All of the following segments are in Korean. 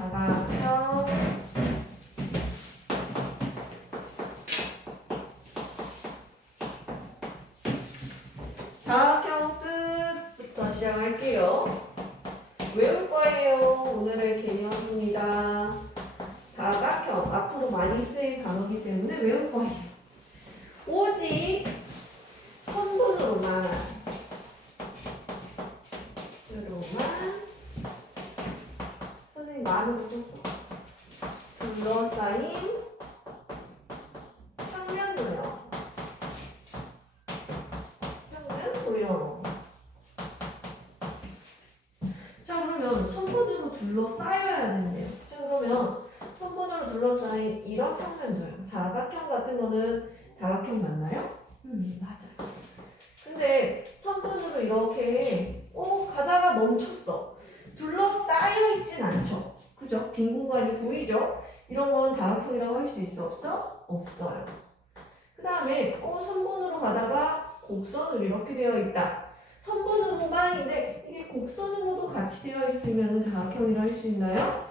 사각형. 사각형 뜻부터 시작할게요. 외울 거예요. 오늘의 개념입니다. 사각형 앞으로 많이 쓰일 단어이기 때문에 외울 거예요. 오직 성분으로만 선생님 많은 거 썼어. 둘러싸인 평면 도형. 자, 그러면 선분으로 둘러싸여야 되는데요. 자, 그러면 선분으로 둘러싸인 이런 평면 도형. 사각형 같은 거는 다각형 맞나요? 맞아요. 근데 선분으로 이렇게 가다가 멈췄어. 둘러싸여 있진 않죠. 그죠? 빈 공간이 보이죠? 이런 건 다각형이라고 할 수 있어? 없어? 없어요. 그 다음에 선분으로 가다가 곡선으로 이렇게 되어 있다. 선분으로만인데 이게 곡선으로도 같이 되어 있으면 다각형이라 할 수 있나요?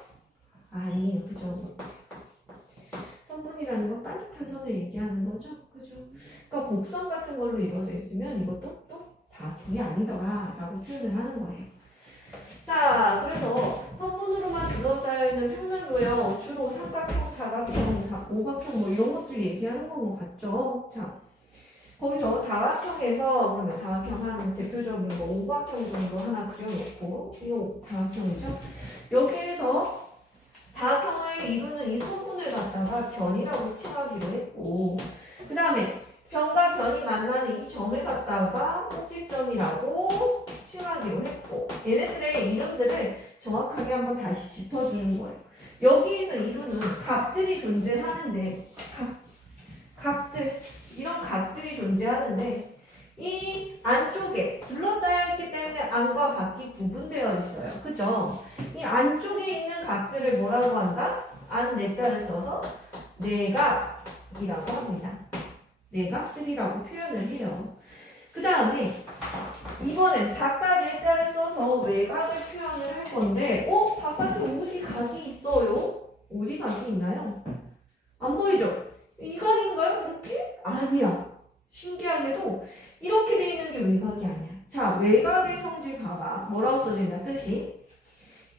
아니에요. 그죠? 선분이라는 건 반듯한 선을 얘기하는 거죠. 그죠? 그러니까 곡선 같은 걸로 이루어져 있으면 이것도 또 다각형이 아니더라 라고 표현을 하는 거예요. 자, 그래서 선분으로만 둘러싸여 있는 평면 도형, 주로 삼각형, 사각형, 오각형 뭐 이런 것들 얘기하는 건 것 같죠? 자, 거기서 다각형에서 그러면 다각형 하는 대표적인 거 오각형 정도 하나 그려놓고 이거 다각형이죠? 여기에서 다각형을 이루는 이 선분을 갖다가 변이라고 칭하기로 했고 그 다음에 변과 변이 만나는 이 점을 갖다가 꼭지점이라고 칭하기로 했고 얘네들의 이름들을 정확하게 한번 다시 짚어주는 거예요. 여기에서 이루는 각들이 존재하는데 각들 이런 각들이 존재하는데 이 안쪽에 둘러싸여 있기 때문에 안과 밖이 구분되어 있어요. 그죠? 이 안쪽에 있는 각들을 뭐라고 한다? 안 내자를 써서 내각이라고 합니다. 내각들이라고 표현을 해요. 그 다음에 이번엔 바깥 일자를 써서 외곽을 표현을 할 건데 바깥에 어디 각이 있어요? 어디 각이 있나요? 안 보이죠? 이 각인가요? 이렇게? 아니야. 신기하게도 이렇게 돼 있는 게 외곽이 아니야. 자, 외곽의 성질 봐봐. 뭐라고 써진다 뜻이?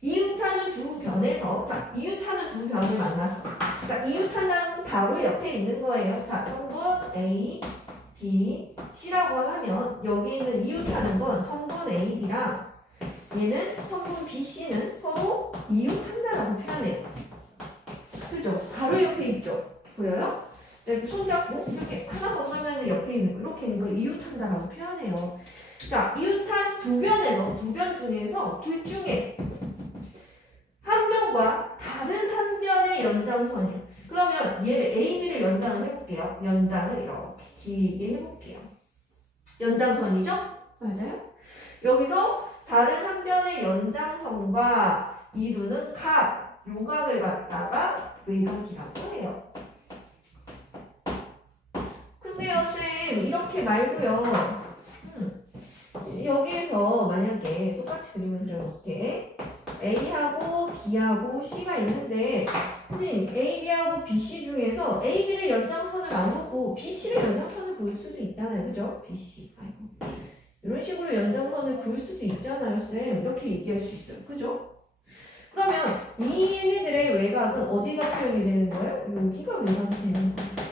이웃하는 두 변에서 자, 이웃하는 두 변이 만났어. 자, 이웃하는 바로 옆에 있는 거예요. 자, 성분 A, B, C라고 하면 여기 있는 이웃하는 건 성분 A, B랑 얘는 성분 B, C는 서로 이웃한다라고 표현해요. 그죠? 바로 옆에 있죠? 보여요? 이렇게 손잡고 이렇게 하나 건너면 옆에 있는 거 이렇게 있는 거 이웃한다라고 표현해요. 자, 이웃한 두 변에서 두 변 중에서 둘 중에 한 변과 다른 한 변의 연장선이에요. 그러면 얘를 A, B를 연장을 해볼게요. 연장을 이렇게 길게 해볼게요. 연장선이죠? 맞아요? 여기서 다른 한 변의 연장선과 이루는 각, 요각을 갖다가 외곽이라고 해요. 근데요, 쌤, 이렇게 말고요. 여기에서 만약에 똑같이 그림을 그려볼게. A하고 B하고 C가 있는데 선생님 A, B하고 B, C 중에서 A, B를 연장선을 안 놓고 B, C를 연장선을 그을 수도 있잖아요. 그죠? B, C. 아이고. 이런 식으로 연장선을 그을 수도 있잖아요. 쌤. 이렇게 얘기할 수 있어요. 그죠? 그러면 이 얘네들의 외곽은 어디가 표현이 되는 거예요? 여기가 외곽이 되는 거예요.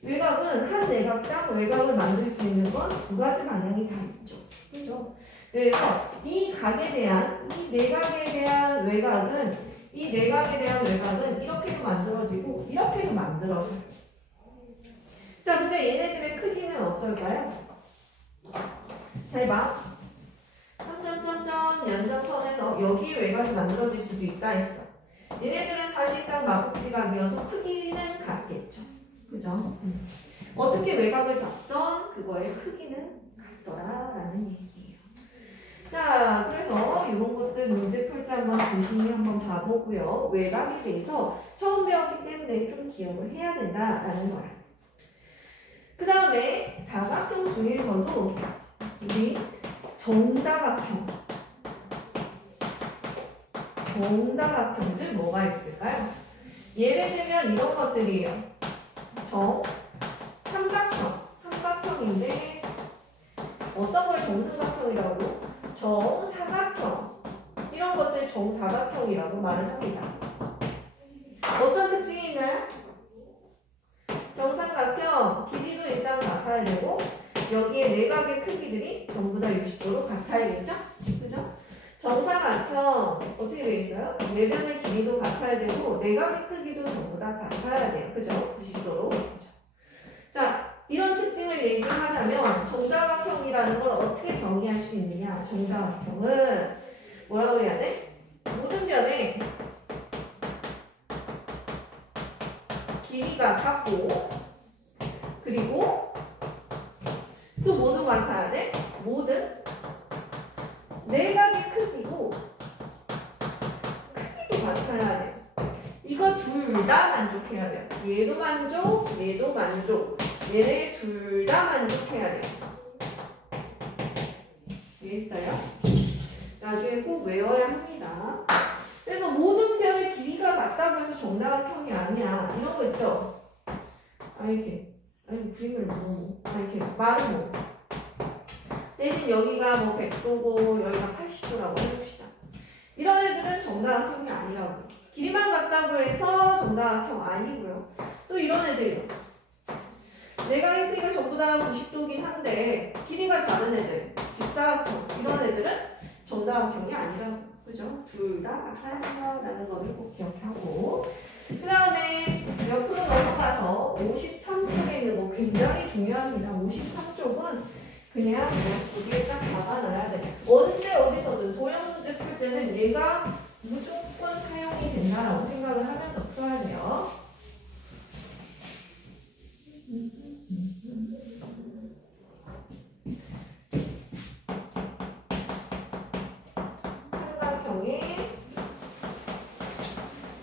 외곽은 한 내각당 외곽을 만들 수 있는 건 두 가지 방향이 다 있죠. 그죠? 그래서 이 각에 대한 이 내각에 대한 외곽은 이렇게도 만들어지고 이렇게도 만들어져요. 자, 근데 얘네들의 크기는 어떨까요? 잘 봐. 점점점점 연장선에서 여기 외곽이 만들어질 수도 있다 했어. 얘네들은 사실상 마법지각이어서 크기는 같겠죠. 그죠? 어떻게 외곽을 잡던 그거의 크기는 같더라라는 얘기예요. 자, 그래서 이런 것들 문제 풀 때 한번 조심히 한번 봐보고요. 외곽에 대해서 처음 배웠기 때문에 좀 기억을 해야 된다라는 거야. 그 다음에 다각형 중에서도 우리 정다각형 정다각형들 뭐가 있을까요? 예를 들면 이런 것들이에요. 삼각형인데 어떤 걸 정삼각형이라고? 정사각형. 이런 것들 정다각형이라고 말을 합니다. 어떤 특징이 있나요? 정삼각형 길이도 일단 같아야 되고 여기에 내각의 크기들이 전부 다 60도로 같아야겠죠? 그죠? 정사각형 어떻게 되어 있어요? 외변의 길이도 같아야 되고 내각의 크기도 전부 다 같아야 돼요. 그죠? 90도로. 그죠? 자, 이런 특징을 얘기하자면 정사각형이라는 걸 어떻게 정의할 수 있느냐? 정사각형은 뭐라고 해야 돼? 모든 변에 길이가 같고 그리고 또 모두 같아야 돼? 모든 내각의 크기도 같아야 돼. 이거 둘 다 만족해야 돼요. 얘도 만족, 얘도 만족. 얘네 둘 다 만족해야 돼요. 이해했어요? 나중에 꼭 외워야 합니다. 그래서 모든 변의 길이가 같다고 해서 정다각형이 아니야. 이런 거 있죠? 이렇게. 그림을 이렇게 말은 대신 여기가 뭐 100도고 여기가 80도라고 해봅시다. 이런 애들은 정다각형이 아니라고요. 길이만 같다고 해서 정다각형 아니고요. 또 이런 애들이요. 내각의 크기가 전부 다 90도긴 한데 길이가 다른 애들, 직사각형 이런 애들은 정다각형이 아니라고요. 그죠? 둘 다 같아야 한다라는 거를 꼭 기억하고 그 다음에 옆으로 넘어가서 53쪽에 있는 거 굉장히 중요합니다. 53쪽은 그냥 두 개 딱 박아놔야 돼. 언제 어디서든 도형 문제 풀 때는 얘가 무조건 사용이 된다라고 생각을 하면서 풀어야 돼요. 삼각형의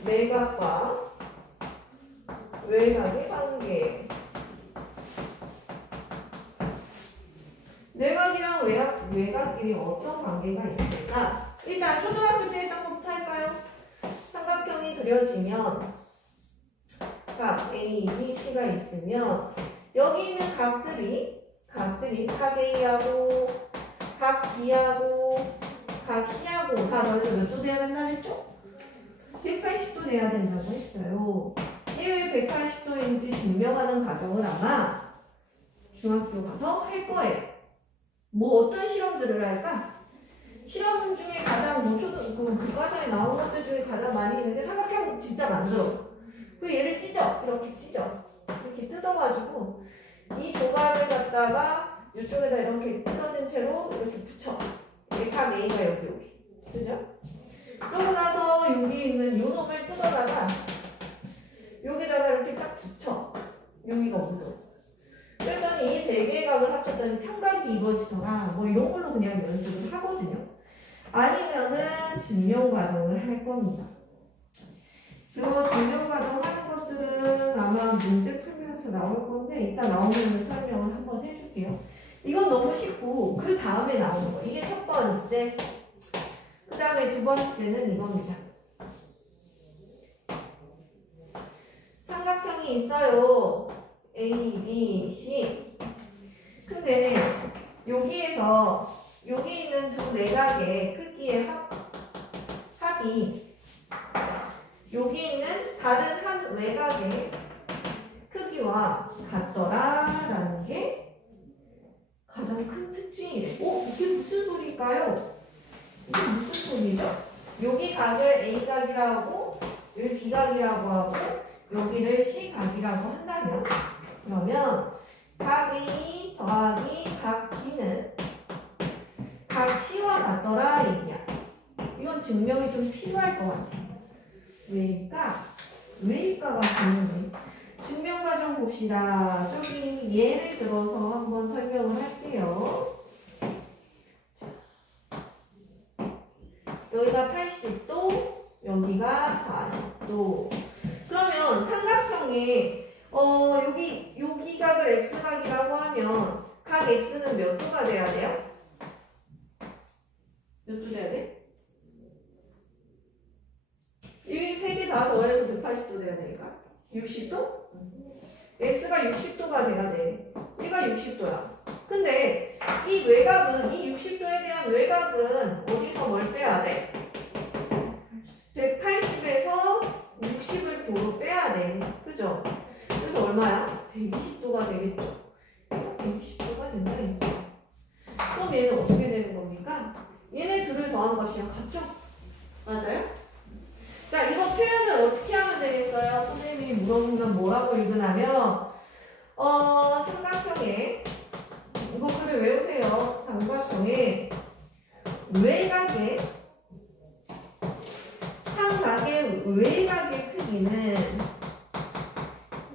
내각과 외곽의 관계. 내각이랑 외곽끼리 어떤 관계가 있을까? 일단 초등학교 때 했던 것부터 할까요? 삼각형이 그려지면 각 A, B, C가 있으면 여기 있는 각들이 각 A하고 각 B하고 각 C하고 다 더해서 몇 도 돼야 된다 했죠? 180도 돼야 된다고 했어요. 이게 왜 180도인지 증명하는 과정을 아마 중학교 가서 할 거예요. 뭐 어떤 실험들을 할까? 실험 중에 가장 그 과정에 나온 것들 중에 가장 많이 있는데 삼각형 진짜 만들어. 그 얘를 찢어. 이렇게 찢어. 이렇게 뜯어가지고 이 조각을 갖다가 이쪽에다 이렇게 뜯어진 채로 이렇게 붙여. 각 A가 여기. 그죠? 그러고 나서 여기 있는 요 놈을 뜯어다가 여기다가 이렇게 딱 붙여. 여기가 묻어. 그랬더니 이 세 개의 각을 합쳤더니 평각이 이루어지더라. 뭐 이런 걸로 그냥 연습을 하거든요. 아니면은 증명 과정을 할 겁니다. 이 증명 과정 하는 것들은 아마 문제 풀면서 나올 건데 이따 나오면 설명을 한번 해줄게요. 이건 너무 쉽고 그 다음에 나오는 거. 이게 첫 번째. 그 다음에 두 번째는 이겁니다. 삼각형이 있어요. A, B, C. 근데 여기에서 여기 있는 두 내각의 크기의 합이 여기 있는 다른 한 외곽의 크기와 같더라라는 게 가장 큰 특징이래. 이게 무슨 소리일까요? 이게 무슨 소리죠? 여기 각을 A각이라고 여기 B각이라고 하고 여기를 C각이라고 한다면 그러면 각 A 더하기 각 B는 각 C와 같더라 얘기야. 이건 증명이 좀 필요할 것 같아. 왜일까? 왜일까가 궁금해. 증명 과정 봅시다. 저기 예를 들어서 한번 설명을 할게요. 여기가 80도, 여기가 40도. 그러면 삼각형에 여기 각을 x각이라고 하면 각 x는 몇 도가 돼야 돼요? 몇 도 돼야 돼? 60도? x가 60도가 돼야 돼. 얘가 60도야. 근데 이 외곽은, 이 60도에 대한 외곽은 어디서 뭘 빼야 돼? 180에서 60을 도로 빼야 돼. 그죠? 그래서 얼마야? 120도가 되겠죠. 120도가 된다. 이거. 그럼 얘는 어떻게 되는 겁니까? 얘네 둘을 더하는 값이랑 같죠? 맞아요? 자, 이거 표현을 어떻게 하면 되겠어요? 선생님이 물어보면 뭐라고 읽으냐면 삼각형에 이거 글을 외우세요. 삼각형에 외곽의 외곽의 크기는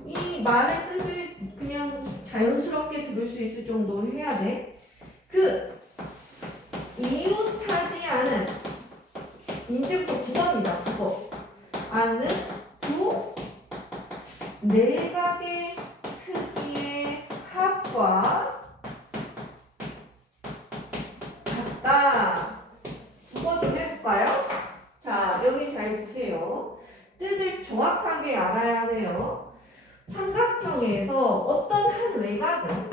이 말의 뜻을 그냥 자연스럽게 들을 수 있을 정도로 해야 돼. 그 이웃하지 않은 인제법 9번입니다. 9번. 않은 두 내각의 크기의 합과 같다. 9번 좀 해볼까요? 자, 여기 잘 보세요. 뜻을 정확하게 알아야 돼요. 삼각형에서 어떤 한 외곽은,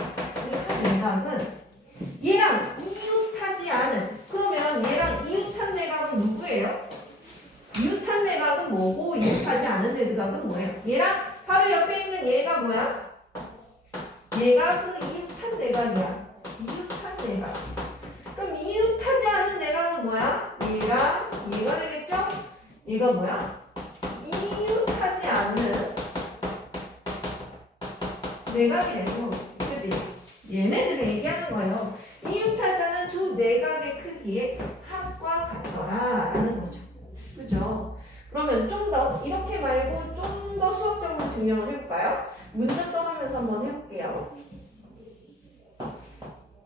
얘랑 이웃하지 않은, 그러면 얘랑 이웃한 내각은 누구예요? 이웃한 내각은 뭐고, 이웃하지 않은 내각은 뭐예요? 얘랑 바로 옆에 있는 얘가 뭐야? 얘가 그 이웃한 내각이야. 이웃한 내각. 그럼 이웃하지 않은 내각은 뭐야? 얘가 되겠죠? 얘가 뭐야? 이웃하지 않는 내각이 되고, 그지? 얘네들을 얘기하는 거예요. 이웃하지 않은 두 내각의 크기의 합과 같더라 라는 거죠. 그죠? 그러면 좀 더 이렇게 말고 좀 더 수학적으로 증명을 해볼까요? 문자 써가면서 한번 해볼게요.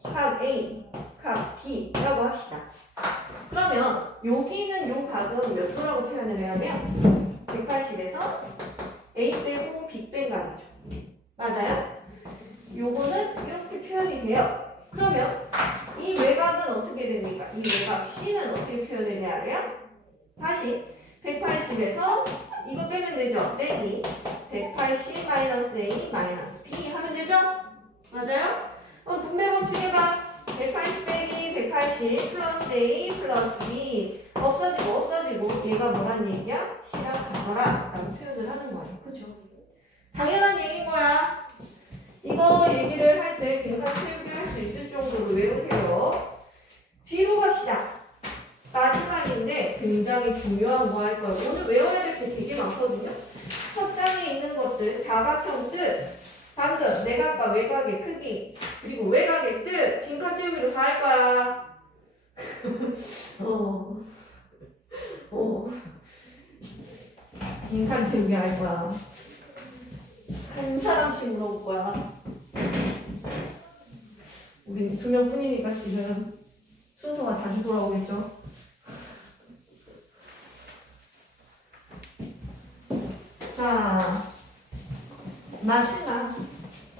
각 A, 각 B라고 합시다. 그러면 여기는 요 각은 몇 도라고 표현을 해야 돼요? 180에서 A 빼고 B 뺀 각이죠. 맞아요? 요거는 이렇게 표현이 돼요. 그러면 이 외곽은 어떻게 됩니까? 이 외곽 C는 어떻게 표현해야 돼요? 다시 180에서 이거 빼면 되죠? 빼기 180 A B 하면 되죠? 맞아요? 그럼 분배 법칙 해봐. 180 빼기 180 플러스 A 플러스 B 없어지고 얘가 뭐란 얘기야? C랑 같더라 라고 표현을 하는 거예요. 그죠? 당연한 얘기인 거야. 이거 얘기를 할 때 빈칸 채우기 할 수 있을 정도로 외우세요. 뒤로 갑시다. 마지막인데 굉장히 중요한 거 할 거예요. 오늘 외워야 될 게 되게 많거든요. 첫 장에 있는 것들, 다각형 뜻, 방금 내각과 외곽의 크기, 그리고 외곽의 뜻, 빈칸 채우기로 다 할 거야. 빈칸 채우기 할 거야. 한 사람씩 물어볼 거야. 우리 2명뿐이니까 지금 순서가 자주 돌아오겠죠? 자, 마지막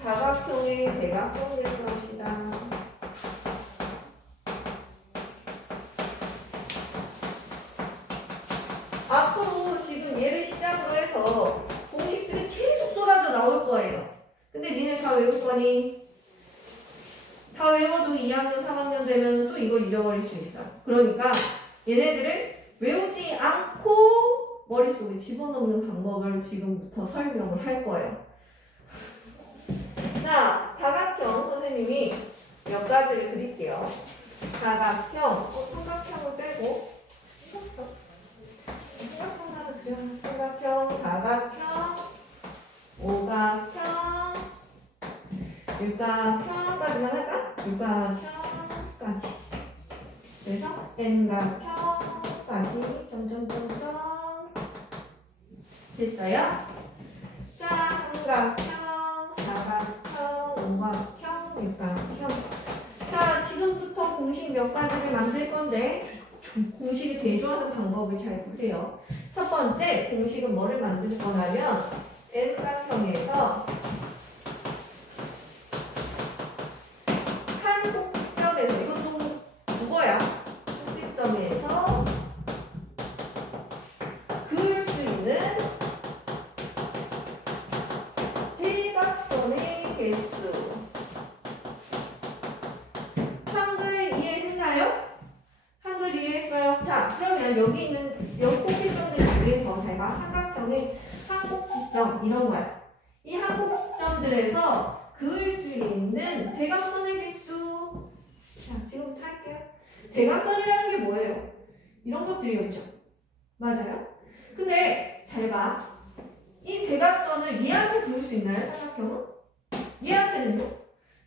다각형의 대각선 계수합시다. 앞으로 지금 얘를 시작으로 해서 공식들이 계속 쏟아져 나올 거예요. 근데 니네 다 외울 거니? 다 외워도 2학년, 3학년 되면 또 이걸 잃어버릴 수 있어. 그러니까 얘네들을 외우지 않고 머릿속에 집어넣는 방법을 지금부터 설명을 할 거예요. 자, 다각형 선생님이 몇 가지를 그릴게요. 다각형, 삼각형을 빼고 삼각형 하나 그려. 삼각형, 다각형, 오각형, 육각형까지만 할까? 육각형까지. 그래서 n각형까지 점점점점 됐어요? 자, 삼각형, 사각형, 오각형, 육각형. 자, 지금부터 공식 몇 가지를 만들 건데 공식을 제일 좋아하는 방법을 잘 보세요. 첫 번째 공식은 뭐를 만들 거냐면 n각형에서 한 꼭지점에서, 이것도 국어야. 꼭지점에서 그을 수 있는 뭐냐면 여기 있는 여기 꼭지점들 중에서 잘 봐. 삼각형의 한 꼭지점 이런 거야. 이 한 꼭지점들에서 그을 수 있는 대각선의 개수. 자, 지금부터 할게요. 대각선이라는 게 뭐예요? 이런 것들이었죠. 맞아요? 근데 잘 봐. 이 대각선을 얘한테 그을 수 있나요? 삼각형은? 얘한테는요?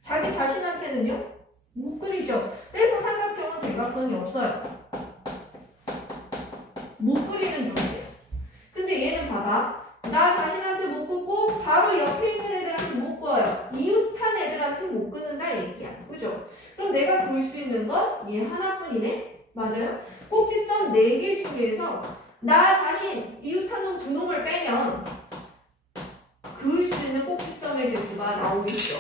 자기 자신한테는요? 못 그리죠. 그래서 삼각형은 대각선이 없어요. 못 그리는 존재예요. 근데 얘는 봐봐. 나 자신한테 못 긋고 바로 옆에 있는 애들한테 못 그어요. 이웃한 애들한테 못 긋는다 얘기야. 그죠? 그럼 내가 그을 수 있는 건 얘 하나뿐이네? 맞아요? 꼭지점 4개 중에서 나 자신 이웃한 놈 2놈을 빼면 그을 수 있는 꼭지점의 개수가 나오겠죠.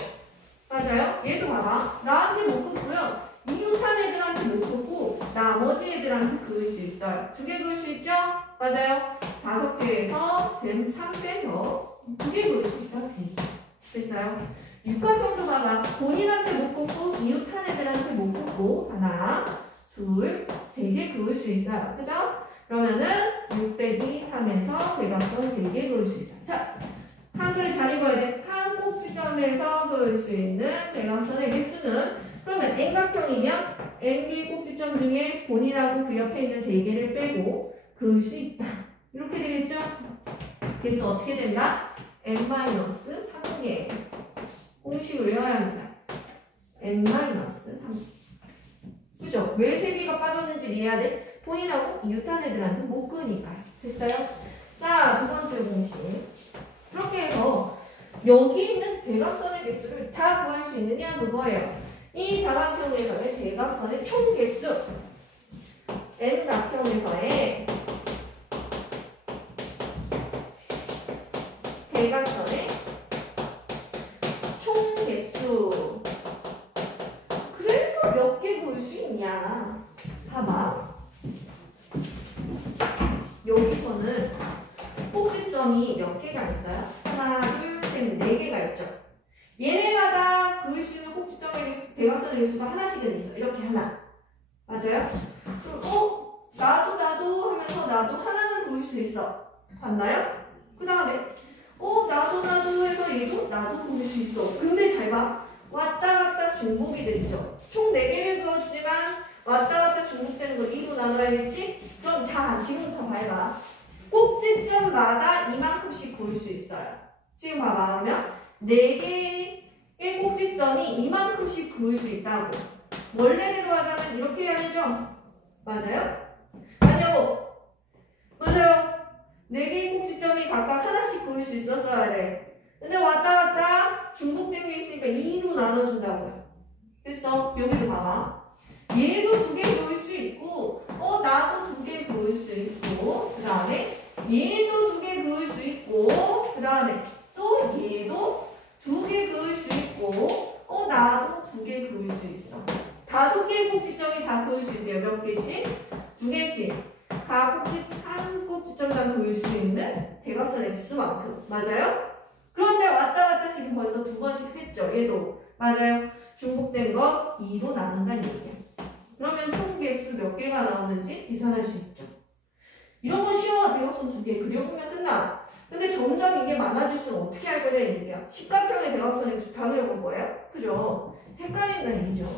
맞아요? 얘도 봐봐. 나한테 못 긋고요. 이웃한 애들한테 못 긋고 나머지 애들한테 그을 수 있어요. 2개 그을 수 있죠? 맞아요? 5개에서 3 빼서 2개 그을 수 있다고 돼 있죠. 됐어요? 육각형도 봐봐. 본인한테 못 긋고 이웃한 애들한테 못 긋고 하나, 둘, 3개 그을 수 있어요. 그죠? 그러면은 6 빼기 3에서 대각선 3개 그을 수 있어요. 자, 한글을 잘 읽어야 돼. 한 꼭지점에서 그을 수 있는 대각선의 개수는 그러면 N각형이면 N개의 꼭지점 중에 본인하고 그 옆에 있는 3개를 빼고 그을 수 있다. 이렇게 되겠죠? 그래서 어떻게 된다? N-3개 공식을 외워야 합니다. N-3개. 그죠? 왜 3개가 빠졌는지 이해해야 돼? 본인하고 이웃한 애들한테 못 그으니까요. 됐어요? 자, 두 번째 공식. 그렇게 해서 여기 있는 대각선의 개수를 다 구할 수 있느냐 그거예요. 이 다각형에서의 대각선의 총 개수 N각형에서의 대각선의 총 개수. 그래서 몇 개 구할 수 있냐. 봐봐. 여기서는 꼭지점이 몇 개가 있어요? 하나, 둘, 셋, 4개가 있죠. 얘네마다 그을 수 있는 꼭지점의 개수, 대각선의 개수가 하나씩은 있어. 이렇게 하나. 맞아요? 그럼 나도 하면서 나도 하나는 그을 수 있어. 봤나요? 그 다음에 나도 해서 얘도 나도 그을 수 있어. 근데 잘 봐. 왔다 갔다 중복이 되죠. 총 4개를 그었지만 왔다 갔다 중복되는 걸 2로 나눠야겠지? 그럼 자, 지금부터 봐봐. 꼭지점마다 이만큼씩 그을 수 있어요. 지금 봐봐. 그러면 4개의 꼭지점이 이만큼씩 그을 수 있다고. 원래대로 하자면 이렇게 해야 되죠? 맞아요? 아니요. 맞아요. 4개의 꼭지점이 각각 하나씩 그을 수 있었어야 돼. 근데 왔다 갔다 중복된 게 있으니까 2로 나눠준다고요. 그래서 여기도 봐봐. 얘도 2개 그을 수 있고 나도 2개 그을 수 있고 그 다음에 얘도 2개 그을 수 있고 그 다음에 또 얘도 2개 그을 수 있고 나도 2개 그을 수 있어. 5개의 꼭지점이 다 그을 수 있대요. 몇 개씩? 2개씩. 한 꼭지점당 그을 수 있는 대각선의 개수만큼. 맞아요? 그런데 왔다 갔다 지금 벌써 2번씩 셌죠. 얘도. 맞아요. 중복된 거 2로 나눈다는 얘기야. 그러면 총 개수 몇 개가 나오는지 계산할 수 있죠. 이런 거 쉬워. 대각선 2개 그려보면 끝나. 근데 점점 이게 많아질수록 어떻게 할 거냐 이 얘기야. 십각형의 대각선의 개수 다 그려볼 거예요. 그죠? 헷갈린다는 얘기죠.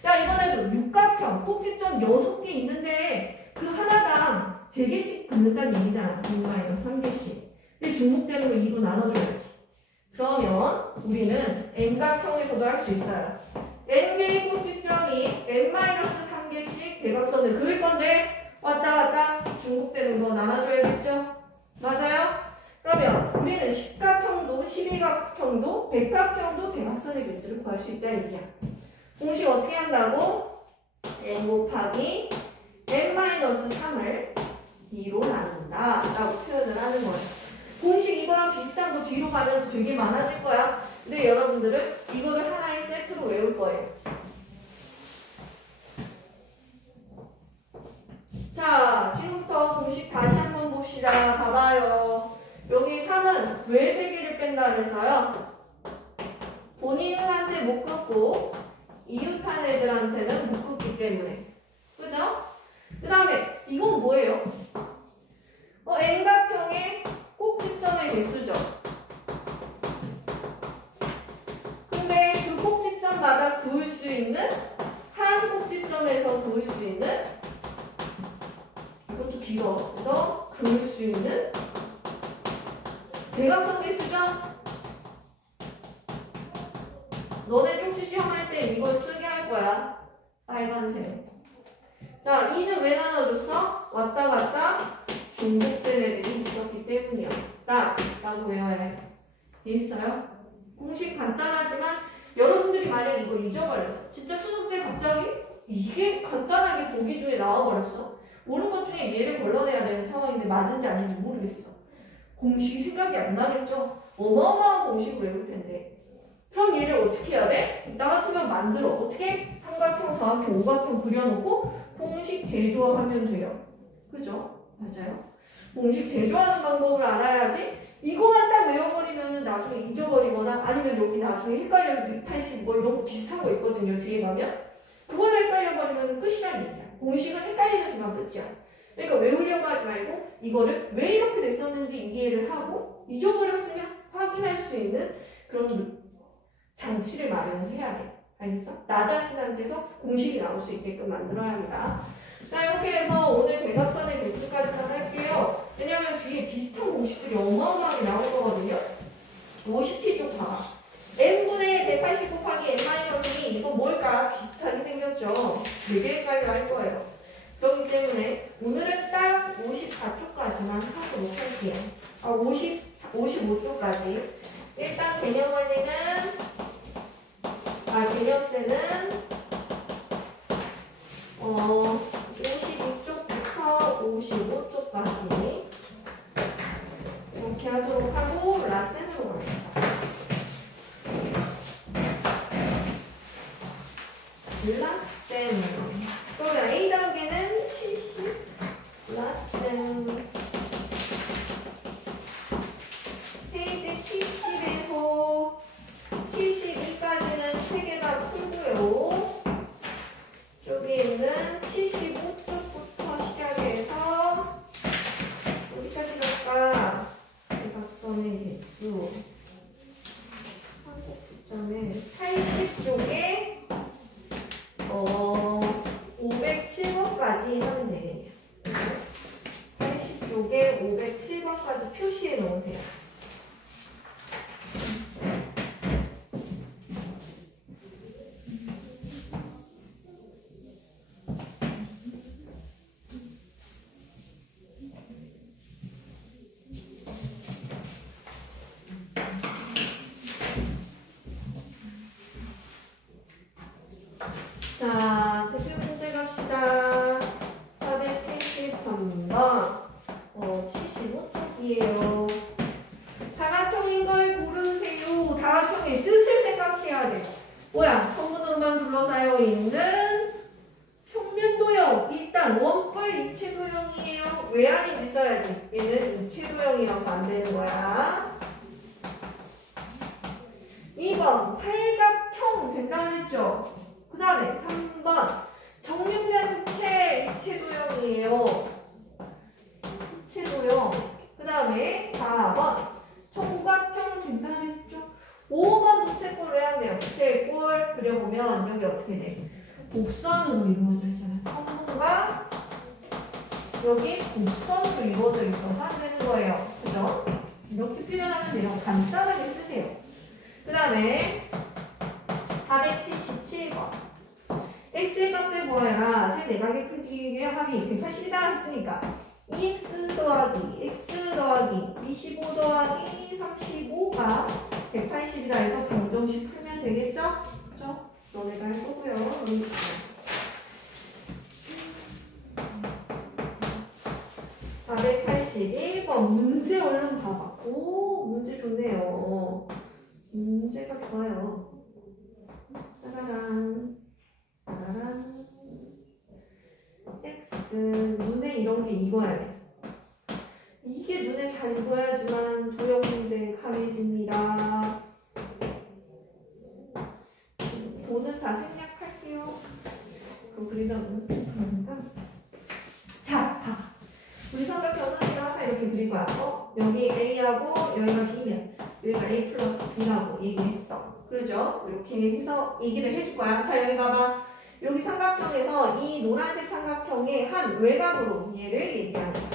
자, 이번에도 육각형 꼭지점 6개 있는데 그 하나당 3개씩 긋는다는 얘기잖아. 6-3개씩. 근데 중복되는 거 2로 나눠줘야지. 그러면 우리는 N각형에서도 할 수 있어요. N개의 꼭지점이 N-3개씩 대각선을 그릴 건데 왔다 갔다 중복되는 거 나눠줘야겠죠? 맞아요? 그러면 우리는 십각형도, 12각형도, 백각형도 대각선의 개수를 구할 수 있다 얘기야. 공식 어떻게 한다고? N 곱하기 N-3을 2로 나눈다 라고 표현을 하는 거예요. 공식 이거랑 비슷한 거 뒤로 가면서 되게 많아질 거야. 근데 여러분들은 이거를 하나의 세트로 외울 거예요. 자, 지금부터 공식 다시 한번 봅시다. 봐봐요. 여기 3은 왜 3개를 뺀다 그랬어요? 본인한테 못 긋고 이웃한 애들한테는 못 긋기 때문에. 그죠? 그 다음에 이건 뭐예요? N각형의 꼭지점의 개수죠. 근데 그 꼭지점마다 그을 수 있는 한 꼭지점에서 그을 수 있는 이것도 길어. 그래서 그을 수 있는 대각선 개수죠. 너네 쪽지 시험할 때 이걸 쓰게 할 거야. 빨간색. 자, 2는 왜 나눠줬어? 왔다 갔다 중복된 애들이 있었기 때문이었다 라고 외워야 해. 있어요? 공식 간단하지만 여러분들이 만약 이걸 잊어버렸어. 진짜 수능 때 갑자기 이게 간단하게 보기 중에 나와버렸어. 옳은 것 중에 얘를 걸러내야 되는 상황인데 맞은지 아닌지 모르겠어. 공식이 생각이 안 나겠죠? 어마어마한 공식을 외울 텐데. 그럼 얘를 어떻게 해야 돼? 나 같으면 만들어. 어떻게? 삼각형, 사각형, 오각형 그려놓고 공식 제조하면 돼요. 그죠? 맞아요. 공식 제조하는 방법을 알아야지. 이거만 딱 외워버리면 나중에 잊어버리거나 아니면 여기 나중에 헷갈려서 180 뭐 이런 거 비슷한 거 있거든요. 뒤에 가면. 그걸로 헷갈려버리면 끝이란 얘기야. 공식은 헷갈리는 순간 끝이야. 그러니까 외우려고 하지 말고 이거를 왜 이렇게 됐었는지 이해를 하고 잊어버렸으면 확인할 수 있는 그런 장치를 마련을 해야 돼. 알겠어? 나 자신한테서 공식이 나올 수 있게끔 만들어야 합니다. 자, 이렇게 해서 오늘 대각선의 개수까지만 할게요. 왜냐면 뒤에 비슷한 공식들이 어마어마하게 나올 거거든요. 57쪽 봐봐. n분의 180 곱하기 n-2 이거 뭘까? 비슷하게 생겼죠. 되게 헷갈려 할 거예요. 그렇기 때문에 오늘은 딱 54쪽까지만 하도록 할게요. 55쪽까지. 일단 개념 원리는 개념세는 52쪽부터 55쪽까지 이렇게 하도록 하고 라센으로 갑시다. 라센. 그러면 A단계는 70 라센. 페이지 70에서 72까지는 세 개 다 풀고요. 쪽에 있는 75쪽부터 시작해서 어디까지 갈까? 대각선의 개수 한 꼭지점에 80쪽에 507번까지 하면 되겠네요. 80쪽에 507번까지 표시해 놓으세요. 자, 대표 문제 갑시다. 473번. 75쪽이에요. 다각형인 걸 고르세요. 다각형의 뜻을 생각해야 돼. 뭐야? 성분으로만 둘러싸여 있는 평면도형. 일단 원뿔 입체도형이에요. 왜 아닌지 써야지. 얘는 입체도형이라서 안 되는 거야. 2번 팔각형 된다 그랬죠? 그 다음에 3번 정육면 흑체 입체도형이에요. 입체도형. 그 다음에 4번 정각형 된다 그랬죠? 5번 부채꼴 왜 안 돼요? 부채꼴 그려보면 여기 어떻게 돼? 곡선으로 이루어져 있잖아요. 성분과 여기 곡선으로 이루어져 있어서 안 되는 거예요. 그죠? 이렇게 표현하면 돼요. 간단하게 쓰세요. 그 다음에 477번. x의 값을 구하여라. 세 내각의 크기의 합이 180이다 했으니까 2x 더하기 x 더하기 25 더하기 35가 180이다 해서 방정식 풀면 되겠죠? 그죠? 너네가 할 거고요. 481번 문제 얼른 봐봐. 오, 문제 좋네요. 문제가 좋아요. 짜라란 짜라란 x 눈에 이런 게 익어야 돼. 이게 눈에 잘 익어야지만 도형 문제 강해집니다. 도는 다 생략할게요. 그거 그리다 보면 자, 봐. 여기 A하고 여기가 B면 여기가 A 플러스 B라고 얘기했어. 그러죠? 이렇게 해서 얘기를 해줄 거야. 자, 여기 봐봐. 여기 삼각형에서 이 노란색 삼각형의 한 외곽으로 얘를 얘기하는 거야.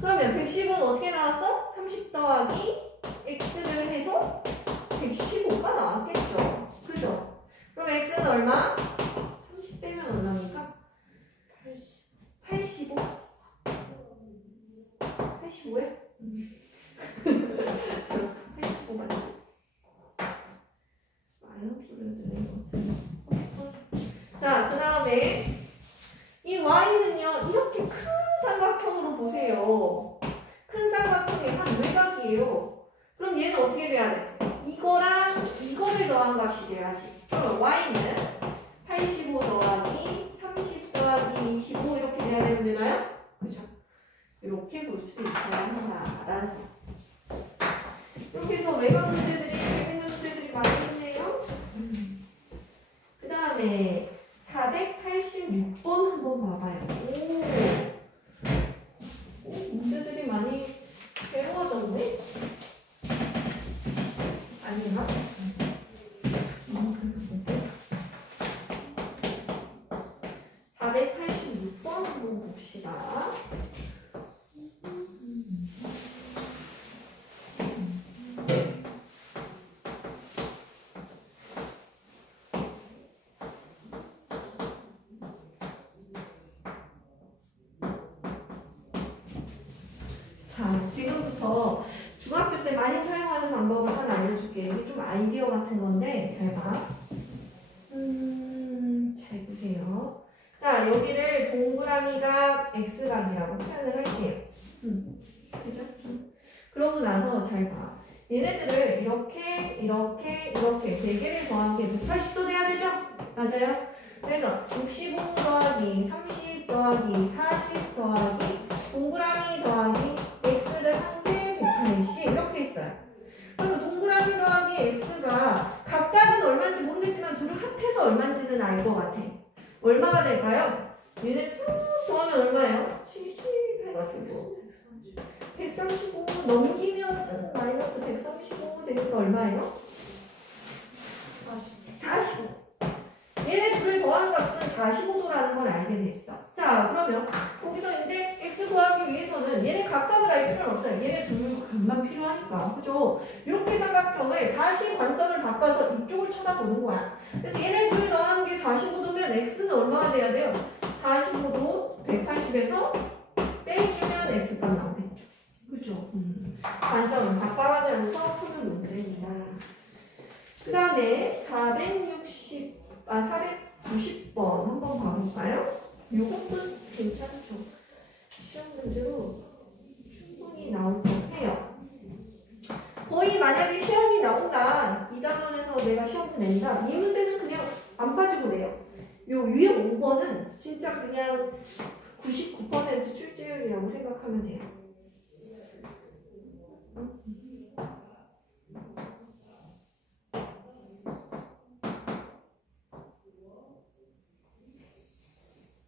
그러면 110은 어떻게 나왔어? 30 더하기 x를 해서 115가 나왔겠죠. 그죠? 그럼 x는 얼마? 30 빼면 얼마입니까? 85? 85야? 85 맞지? 마이너스 소리가 들리는 것 같아. 자, 그 다음에 이 y는요 이렇게 큰 삼각형으로 보세요. 큰 삼각형의 한 외곽이에요. 그럼 얘는 어떻게 돼야 돼? 이거랑 이거를 더한 값이 돼야지. 그럼 y는 85 더하기 30 더하기 25 이렇게 돼야 되나요? 그죠? 이렇게 볼 수 있어야 한다라는 거. 이렇게 해서 외곽 문제들이 재밌는 문제들이 많이 있네요. 그 다음에 486번 한번 봐봐요. 오, 문제들이 많이 배워졌네? 아닌가? 486번 한번 봅시다. 자, 지금부터 중학교 때 많이 사용하는 방법을 하나 알려줄게. 이게 좀 아이디어 같은 건데 잘 봐. 잘 보세요. 자, 여기를 동그라미가 x각이라고 표현을 할게요. 그죠? 그러고 나서 잘 봐. 얘네들을 이렇게 세 개를 더한 게 180도 돼야 되죠? 맞아요? 그래서 65 더하기 30 더하기 40 더하기 동그라미 더하기 x를 한 개 180 이렇게 있어요. 그럼 동그라미 더하기 x가 각각은 얼마인지 모르겠지만 둘을 합해서 얼마인지는 알 것 같아. 얼마가 될까요? 얘네 쓱 더하면 얼마예요? 70 해가지고 135 넘기면 마이너스 135 되니까 얼마예요? 45. 얘네 둘을 더한 값은 45도라는 걸 알게 됐어. 자, 그러면 거기서 이제 x 구하기 위해서는 얘네 각각을 알 필요는 없어요. 얘네 둘만 필요하니까. 그죠? 이렇게 삼각형을 다시 관점을 바꿔서 이쪽을 쳐다보는 거야. 그래서 얘네 둘 더한 게 45도면 x는 얼마가 돼야 돼요? 45도 180에서 빼주면 x가 나오겠죠. 그죠? 관점을 바꿔가면서 푸는 문제입니다. 그 다음에 490번 한번 가볼까요? 요것도 괜찮죠? 시험 문제로 충분히 나올 법해요. 거의 만약에 시험이 나온다, 2단원에서 내가 시험을 낸다, 이 문제는 그냥 안 빠지고 내요. 요 위에 5번은 진짜 그냥 99% 출제율이라고 생각하면 돼요.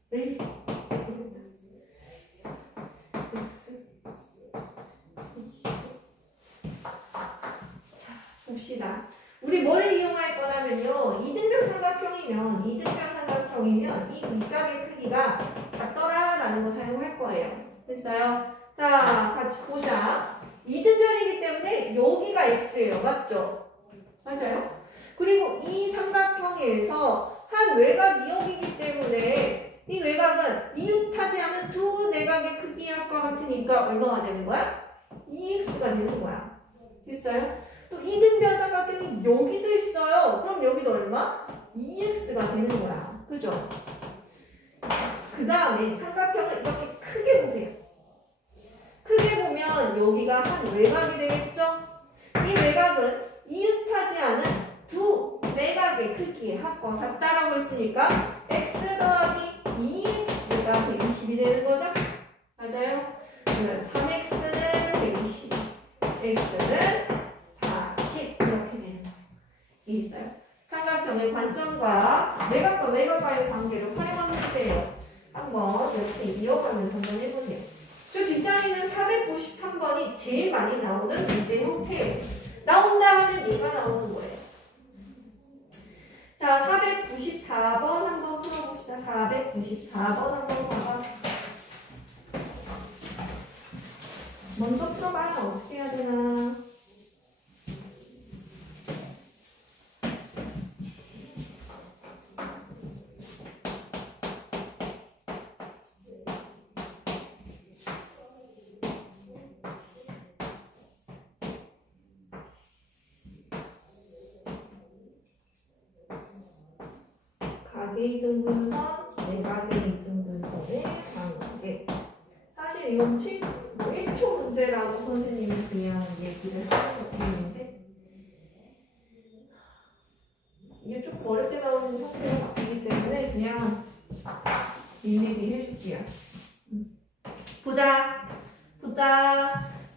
네. 자, 봅시다. 우리 뭘 이용할 거냐면요. 이등변 삼각형이면 이 밑각의 크기가 같더라라는 거 사용할 거예요. 됐어요? 자, 같이 보자. 이등변이기 때문에 여기가 x예요. 맞죠? 맞아요? 그리고 이 삼각형에서 한 외곽 2억이기 때문에 이 외곽은 이웃하지 않은 두 내각의 크기와 같으니까 얼마가 되는 거야? 2x가 되는 거야. 됐어요? 또 이등변 삼각형이 여기도 있어요. 그럼 여기도 얼마? 2x가 되는 거야. 그죠? 그 다음에 삼각형을 이렇게 크게 보세요. 크게 보면 여기가 한 외곽이 되겠죠? 이 외곽은 이웃하지 않은 두 내각의 크기의 합과 같다라고 했으니까 x 더하기 2x가 120이 되는 거죠? 맞아요? 그러면 3x는 120, x는 40 이렇게 되는 거. 있어요. 삼각형의 관점과 내각과 외곽과의 관계를 활용하면 되세요. 한번 이렇게 이어가면서 한번 해보세요. 저 뒷장에는 493번 2번이 제일 많이 나오는 문제 형태예요. 나온다 하면 얘가 나오는 거예요. 자, 494번 한번 풀어봅시다. 494번 한번 봐봐. 먼저 풀어봐야 어떻게 해야 되나. 가계 이등분선, 내각의 이등분선의 관계. 사실 이건 1초 문제라고 선생님이 그냥 얘기를 하는데 이게 좀 어릴 때 나오는 형태가 바뀌기 때문에 그냥 일일이 해줄게요. 보자.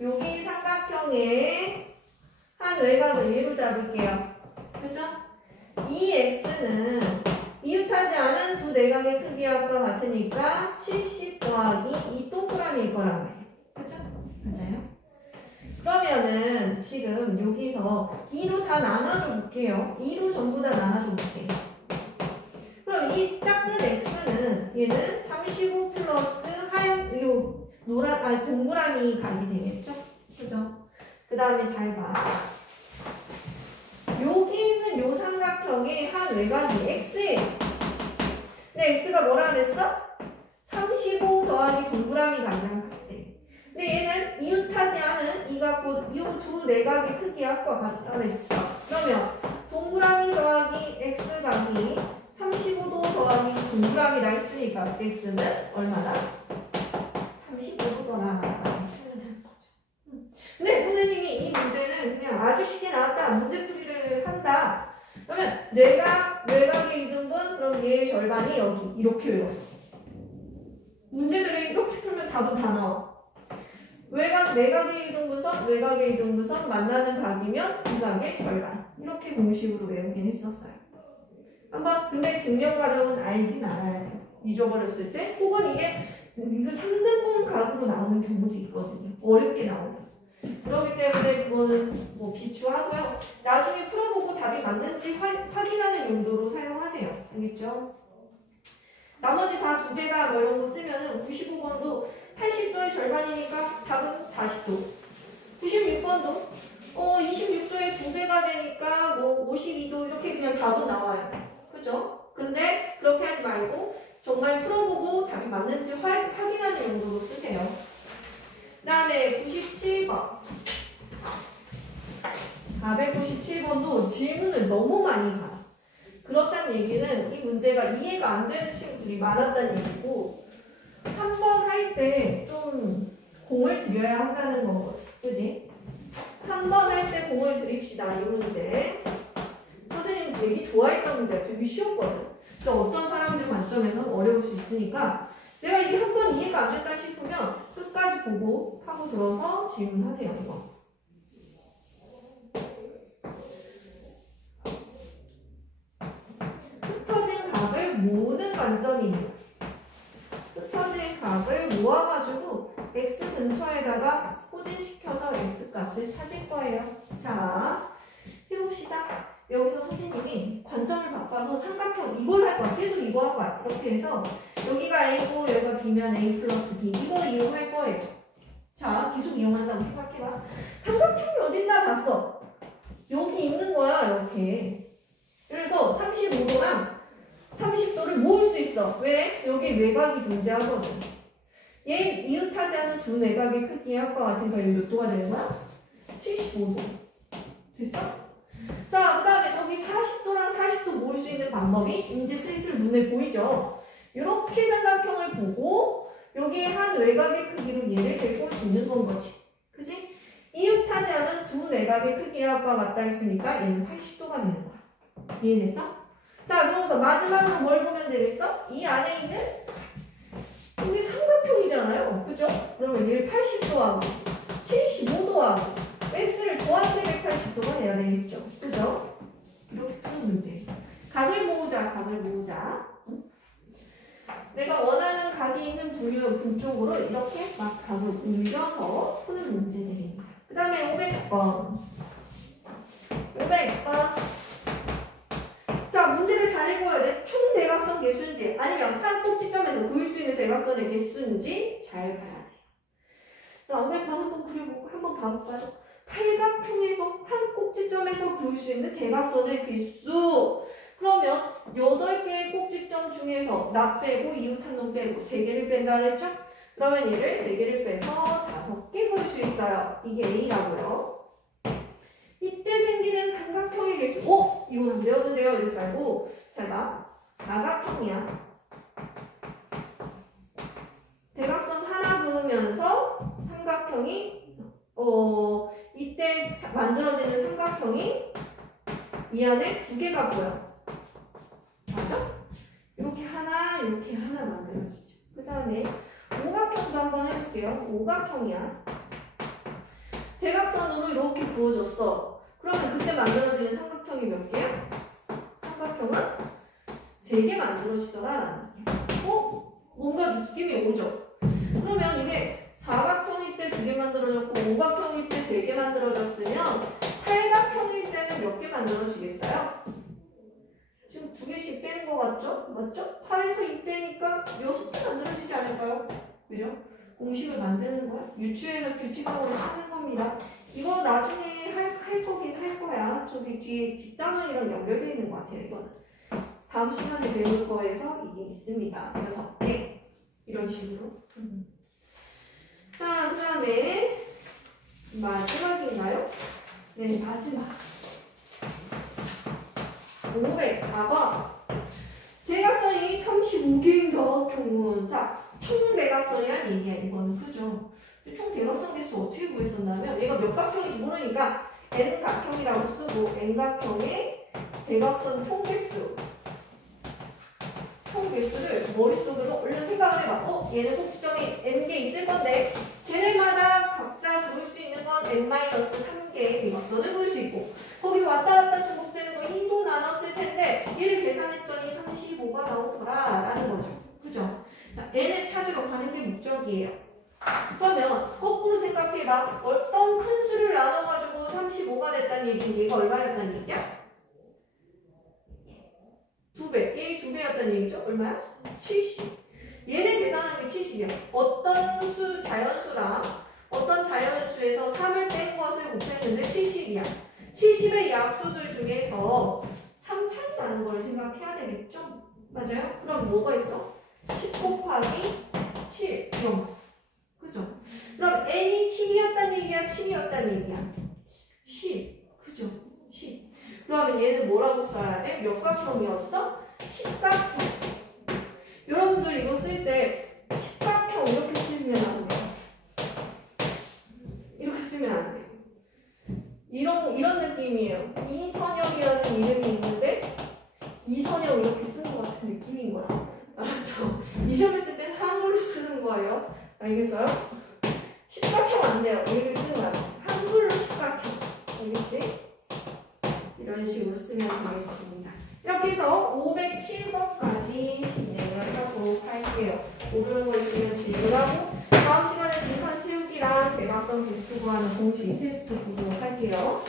여기 삼각형의 한 외곽을 예로 잡을게요. 그죠? 이 x는 이웃하지 않은 두 내각의 크기와 같으니까 70 더하기 이 동그라미일 거란 말이에요. 그죠? 맞아요? 그러면은 지금 여기서 2로 다 나눠줘 볼게요. 2로 전부 다 나눠줘 볼게요. 그럼 이 작은 x는 얘는 35 플러스 하얀 요 동그라미 각이 되겠죠? 그죠? 그 다음에 잘 봐. 여기 있는 요 삼각형의 한 외곽이 x예요. 근데 x가 뭐라 그랬어? 35 더하기 동그라미 각이랑 같대. 근데 얘는 이웃하지 않은 이 두 내각의 크기 합과 같다 그랬어. 그러면 동그라미 더하기 x각이 35도 더하기 동그라미라 했으니까 x는 얼마나? 35도더라. 근데 선생님이 이 문제는 그냥 아주 쉽게 나왔다. 문제풀이를 한다. 그러면 외곽의 이등분, 그럼 얘의 절반이 여기. 이렇게 외웠어. 문제들을 이렇게 풀면 답은 다 나와. 내각의 이등분선 만나는 각이면 이 각의 절반. 이렇게 공식으로 외우긴 했었어요. 한번 근데 증명 과정은 알긴 알아야 돼요. 잊어버렸을 때 혹은 이게 3등분 각으로 나오는 경우도 있거든요. 어렵게 나오면. 그렇기 때문에 그거는 뭐 비추하고요. 나중에 풀어보고 답이 맞는지 확인하는 용도로 사용하세요. 알겠죠? 나머지 다 두 개가 뭐 이런 거 쓰면은 95번도 80도의 절반이니까 답은 40도. 96번도 26도의 두 배가 되니까 뭐 52도 이렇게 그냥 답은 나와요. 그죠? 근데 그렇게 하지 말고 정말 풀어보고 답이 맞는지 확인하는 용도로 쓰세요. 그 다음에 97번. 497번도 질문을 너무 많이 가. 그렇다는 얘기는 이 문제가 이해가 안 되는 친구들이 많았다는 얘기고 한 번 할 때 좀 공을 들여야 한다는 건 거지. 그지? 한 번 할 때 공을 들입시다. 이 문제. 선생님 되게 좋아했던 문제야. 되게 쉬웠거든. 그러니까 어떤 사람들 관점에서는 어려울 수 있으니까 내가 이게 한 번 이해가 안 됐다 싶으면 끝까지 보고 하고 들어서 질문하세요. 이거. 흩어진 각을 모으는 관점입니다. 흩어진 각을 모아가지고 x 근처에다가 포진시켜서 x 값을 찾을 거예요. 자, 해봅시다. 여기서 선생님이 관점을 바꿔서 삼각형 이걸 할 거야. 계속 이거 할 거야. 이렇게 해서 여기가 A고 여기가 B면 A 플러스 B 이거 이용할 거예요. 자, 계속 이용한다고 생각해봐. 삼각형이 어딨나 봤어. 여기 있는 거야. 이렇게. 그래서 35도랑 30도를 모을 수 있어. 왜? 여기 외곽이 존재하거든. 얘 이웃하지 않은 두 내각의 크기의 합과 같으니까 여기 몇 도가 되는 거야? 75도. 됐어? 자, 그 다음에 저기 40도랑 40도 모을 수 있는 방법이 이제 슬슬 눈에 보이죠? 이렇게 삼각형을 보고 여기 한 외곽의 크기로 얘를 데리고 짓는 건 거지. 그지? 이웃하지 않은 두 내각의 크기의 합과 같다 했으니까 얘는 80도가 되는 거야. 이해됐어? 자, 그러면서 마지막으로 뭘 보면 되겠어? 이 안에 있는 이게 삼각형이잖아요. 그죠? 그러면 얘 80도하고 75도하고 x를 더한데 180도가 돼야 되겠죠. 그죠? 이렇게 푸는 문제. 각을 모으자. 응? 내가 원하는 각 각이 있는 분 쪽으로 이렇게 막 각을 옮겨서 푸는 문제들입니다. 그 다음에 500번. 500번. 자, 문제를 잘 읽어야 돼. 총 대각선 개수인지 아니면 한 꼭지점에서 그을 수 있는 대각선의 개수인지 잘 봐야 돼. 자, 500번 한번 그려보고 한번 봐볼까요? 팔각형에서 한 꼭지점에서 그을 수 있는 대각선의 개수. 그러면 8개의 꼭지점 중에서 나 빼고 이웃 한 놈 빼고 3개를 뺀다 그랬죠? 그러면 얘를 3개를 빼서 5개 그을 수 있어요. 이게 A라고요. 이때 생기는 삼각형의 개수. 이건 안 배웠는데요. 이러지 말고. 잘 봐. 사각형이야. 대각선 하나 그으면서 삼각형이 이때 만들어지는 삼각형이 이 안에 2개가 보여. 맞아? 이렇게 하나 만들어지죠. 그 다음에 오각형도 한번 해볼게요. 오각형이야. 대각선으로 이렇게 부어졌어. 그러면 그때 만들어지는 삼각형이 몇 개야? 삼각형은 3개 만들어지더라. 뭔가 느낌이 오죠? 그러면 이게 사각형일 때 2개 만들어졌고 오각형일 때 3개 만들어졌으면 팔각형일 때는 몇 개 만들어지겠어요? 지금 2개씩 빼는 거 같죠? 맞죠? 8에서 2 빼니까 6개 만들어지지 않을까요? 그죠? 공식을 만드는 거야. 유추해서 규칙적으로 찾는 겁니다. 이거 나중에 할 거긴 할 거야. 저기 뒤에 뒷단원이랑 연결되어 있는 것 같아요. 이거는. 다음 시간에 배울 거에서 이게 있습니다. 6개. 이런 식으로. 자, 그 다음에 마지막인가요? 네, 마지막. 504번. 대각선이 35개인 다각형은 자, 총 대각선이란 얘기야. 이거는 그죠? 총 대각선 개수 어떻게 구했었냐면 얘가 몇 각형인지 모르니까 n각형이라고 쓰고 n각형의 대각선 총 개수를 머릿속으로 얼른 생각을 해봐. 얘는 꼭지점이 n개 있을 건데 걔네마다 각자 그을 수 있는 건 n-3개의 대각선을 그을 수 있고 거기서 왔다 갔다 중복되는 거 2로 나눴을 텐데 얘를 계산했더니 35가 나오더라 라는 거죠. 그죠? 자, n을 찾으러 가는 게 목적이에요. 그러면 거꾸로 생각해봐. 어떤 큰 수를 나눠가지고 35가 됐다는 얘기는 얘가 얼마였다는 얘기야? 2배. 얘 2배였다는 얘기죠? 얼마야? 70. 얘네 계산한 게 70이야. 어떤 수, 자연수랑 어떤 자연수에서 3을 뺀 것을 곱했는데 70이야. 70의 약수들 중에서 3 차이 나는 걸 생각해야 되겠죠? 맞아요? 그럼 뭐가 있어? 10 곱하기 7 이런 거. 그죠? 그럼 n이 7이었다는 얘기야? 7이었다는 얘기야? 10. 그죠? 10. 그러면 얘는 뭐라고 써야 돼? 몇 각형이었어? 십각형. 여러분들 이거 쓸 때 십각형 이렇게 쓰면 안 돼요. 이렇게 쓰면 안 돼요. 이런 느낌이에요. 이선영이라는 이름이 있는데 이선영 이렇게 쓰는 것 같은 느낌인 거야. 알았죠? 이 시험을 쓸 때 한글로 쓰는 거예요. 알겠어요? 십각형 안 돼요. 이렇게 쓰는 거야. 한글로 십각형. 알겠지? 이런 식으로 쓰면 되겠습니다. 이렇게 해서 507번까지 진행을 하도록 할게요. 모르는 거 있으면 질문하고 다음 시간에 빈칸 채우기랑 대각선 개수 구하는 공식 테스트 보도록 할게요.